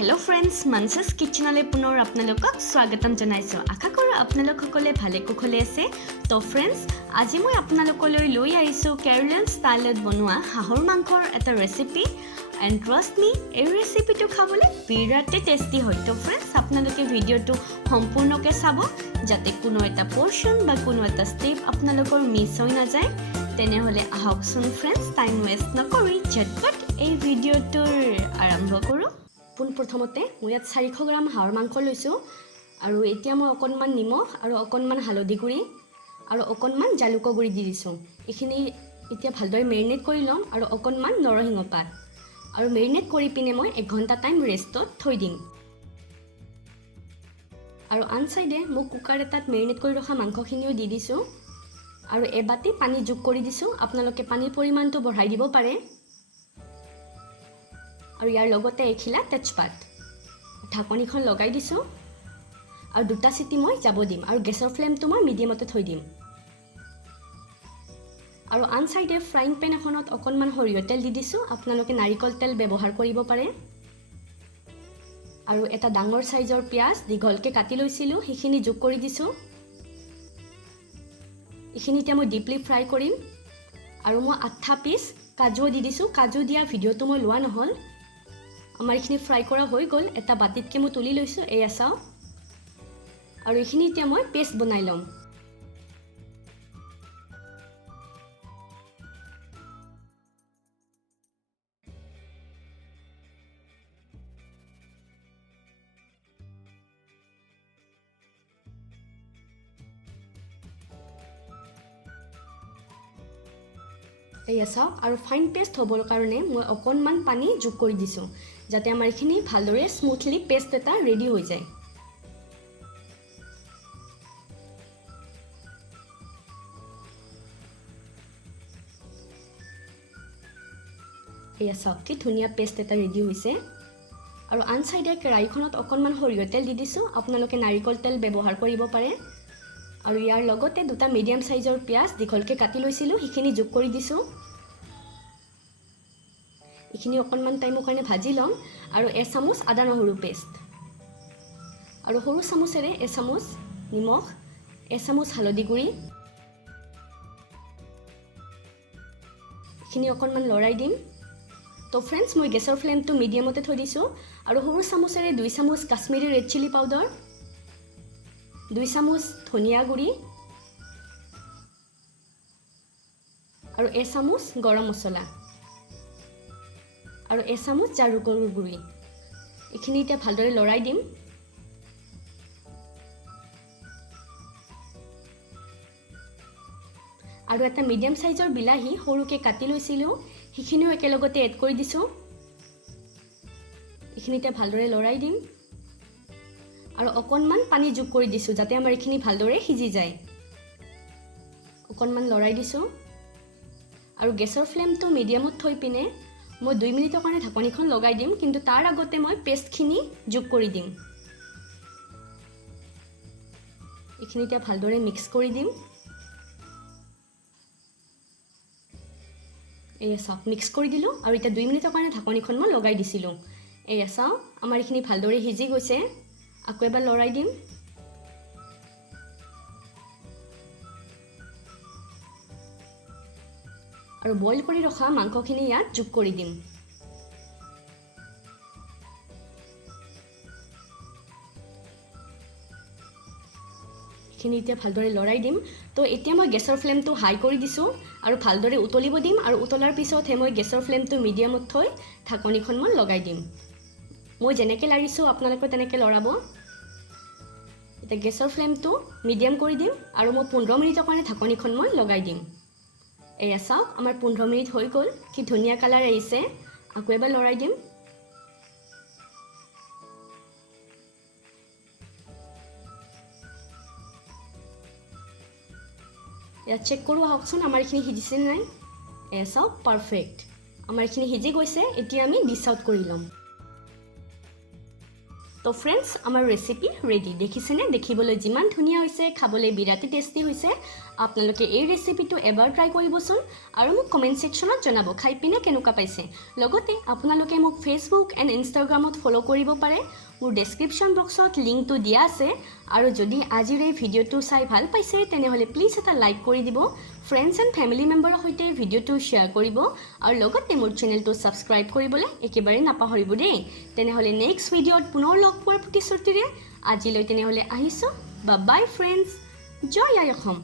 hello friends मनसास किचनले पुनर आपनालोকক स्वागतम जनाइছো आशा करो आपनालोक সকলে ভালে কুশলে আছে তো फ्रेंड्स আজি মই आपनालोकলৈ লৈ আহিছো কেৰালান ষ্টাইলত বনোৱা হাঁহৰ মাংসৰ এটা ৰেচিপি এন্ড ট্ৰাষ্ট মি এই ৰেচিপিটো খাবলৈ বিৰাট টেস্টি হয় তো फ्रेंड्स आपनालोকে ভিডিওটো সম্পূৰ্ণকৈ চাব যাতে কোনো এটা পোৰশন বা কোনো এটা ষ্টেপ आपनालोকৰ মিছ হৈ নাযায় তেনেহলে আহকচোন फ्रेंड्स টাইম ওয়েস্ট নকৰি ঝটপট এই ভিডিওটোৰ আৰম্ভ কৰো প্ৰথমতে মই ইয়াত 400 গ্ৰাম হাঁহৰ মাংস লৈছো আৰু এতিয়া মই অকণমান নিমখ আৰু অকণমান হালধি গুড়ি আৰু অকণমান জালুকৰ গুড়ি দি দিছো এখিনি এতিয়া ভালদৰে মেৰিনেট কৰি লম আৰু অকণমান নৰসিংহ পাত আৰু মেৰিনেট কৰি পিনে মই 1 ঘণ্টা টাইম ৰেষ্টত থৈ দিম আৰু আন সাইডে মই কুকাৰ এটাত মেৰিনেট কৰি ৰখা মাংসখিনিও দি দিছো আৰু এবাটি পানী যোগ কৰি দিছো আপোনালোকে পানীৰ পৰিমাণটো বঢ়াই দিব পাৰে আৰু ইয়াৰ লগতে এখিলা তেজপাত ঢাকনিখন লগাই দিছো আৰু দুটা সিটি মই যাব দিম আৰু গেছৰ ফ্লেমটো মই মিডিয়ামতে থৈ দিম আৰু আন সাইডে ফ্ৰাইং পেন এখনত অকণমান সৰিয়হ তেল দি দিছো আপোনালোকে নাৰিকল তেল ব্যৱহাৰ কৰিব পাৰে আৰু এটা ডাঙৰ সাইজৰ পিয়াজ দীঘলকে কাটি লৈছিলো হিখিনি যোগ কৰি দিছো ইখিনিতে মই ডিপলি ফ্ৰাই কৰিম আৰু মই 8 পিস কাজু দি দিছো কাজু দিয়া ভিডিওটো মই লোৱা নহল আমাৰ ইখিনি ফ্ৰাই কৰা হৈ গল এটা বাটিতকে মই তুলি লৈছো এই আসাও আৰু ইখিনিতে মই পেষ্ট বনাই লম এই আসাও আৰু ফাইন পেষ্ট হ'বৰ কাৰণে মই অকণমান পানী যোগ কৰি দিছো যাতে আমাৰ ইখিনি ভালদৰে স্মুথলি পেষ্ট এটা ৰেডি হৈ যায় এই আসাও কি ধুনিয়া পেষ্ট এটা ৰেডি হৈছে আৰু আন সাইডে কেৰাহীখনত অকণমান সৰিয়হ তেল দি দিছো আপোনালোকে নাৰিকল তেল ব্যৱহাৰ কৰিব পাৰে আৰু ইয়াৰ লগতে দুটা মিডিয়াম সাইজৰ পিয়াজ দীঘলকে কাটি লৈছিলো হিখিনি যোগ কৰি দিছো ইখিনি অকণমান টাইমৰ কাৰণে ভাজি লম আৰু 1 চামুচ আদা নহৰু পেষ্ট আৰু সৰু চামুচেৰে 1 চামুচ নিমখ 1 চামুচ হালধি গুড়ি ইখিনি অকণমান লৰাই দিম তো फ्रेंड्स মই গেছৰ ফ্লেমটো মিডিয়ামতে থৈ দিছো আৰু সৰু চামুচেৰে 2 চামুচ কাশ্মীৰী ৰেড চিলি পাউডাৰ 2 চামুচ ধনিয়া গুড়ি আৰু 1 চামুচ গৰম মছলা আৰু 1 চামুচ জালুকৰ গুড়ি ইখিনিতে ভালদৰে লৰাই দিম আৰু এটা মিডিয়াম সাইজৰ বিলাহী সৰুকে কাটি লৈছিলো হিখিনিও একেলগতে এড কৰি দিছো ইখিনিতে ভালদৰে লৰাই দিম আৰু অকণমান পানী যোগ কৰি দিছো যাতে আমাৰ ইখিনি ভালদৰে সিজি যায় অকণমান লৰাই দিছো আৰু গেছৰ ফ্লেমটো মিডিয়ামত থৈ পিনে মই 2 মিনিটৰ কাৰণে ঢাকনিখন লগাই দিম কিন্তু তাৰ আগতে মই পেষ্টখিনি যোগ কৰি দিম ইখিনিতে ভালদৰে মিক্স কৰি দিম এই সব মিক্স কৰি দিলো আৰু এটা 2 মিনিটৰ কাৰণে ঢাকনিখন মই লগাই দিছিলো এই আসাও আমাৰ ইখিনি ভালদৰে সিজি গৈছে আকৌ এবাৰ লৰাই দিম আৰু বইল কৰি ৰখা মাংসখিনি ইয়াত যোগ কৰি দিম খিনিতে ভালদৰে লৰাই দিম তো এতিয়া মই গেছৰ ফ্লেমটো হাই কৰি দিছো আৰু ভালদৰে উতলিব দিম আৰু উতলাৰ পিছত মই গেছৰ ফ্লেমটো মিডিয়ামত থৈ ঢাকনিখন মই লগাই দিম মই যেনেকৈ লাৰিছো আপোনালোকে তেনেকৈ লৰাব এটা গেছৰ ফ্লেমটো মিডিয়াম কৰি দিম আৰু মই 15 মিনিটৰ কাৰণে ঢাকনিখন মই লগাই দিম এই আসাও আমাৰ 15 মিনিট হৈ গল কি ধুনিয়া কালাৰ আহিছে আকৌ এবাৰ লৰাই দিম या चेक करू आहकचोन आमार इखिनि हिजिसे नाइ एसाও परफेक्ट आमार इखिनि हिजि गइसे एटी आमी डिश आउट करि लम तो फ्रेंड्स आमार रेसिपि रेडी देखिसेने देखिबोले जिमान धुनिया होइसे खाबोले बिराटि टेस्टी होइसे আপোনালোকে এই ৰেচিপিটো এবাৰ ট্ৰাই কৰিবচোন আৰু মোক কমেণ্ট ছেকশ্যনত জনাব খাই পিনে কেনেকুৱা পাইছে লগতে আপোনালোকে মোক ফেচবুক এণ্ড ইনষ্টাগ্ৰামত ফ'ল' কৰিব পাৰে মোৰ ডেছক্ৰিপশ্যন বক্সত লিংকটো দিয়া আছে আৰু যদি আজিৰ এই ভিডিঅ'টো চাই ভাল পাইছে তেনেহ'লে প্লিজ এটা লাইক কৰি দিব ফ্ৰেণ্ডছ এণ্ড ফেমিলি মেম্বাৰৰ সৈতে ভিডিঅ'টো শ্বেয়াৰ কৰিব আৰু লগতে মোৰ চেনেলটো ছাবস্ক্ৰাইব কৰিবলৈ একেবাৰে নাপাহৰিব দেই তেনেহ'লে নেক্সট ভিডিঅ'ত পুনৰ লগ পোৱাৰ প্ৰতিশ্ৰুতিৰে আজিলৈ তেনেহ'লে আহিছোঁ বাই ফ্ৰেণ্ডছ জয় আই অসম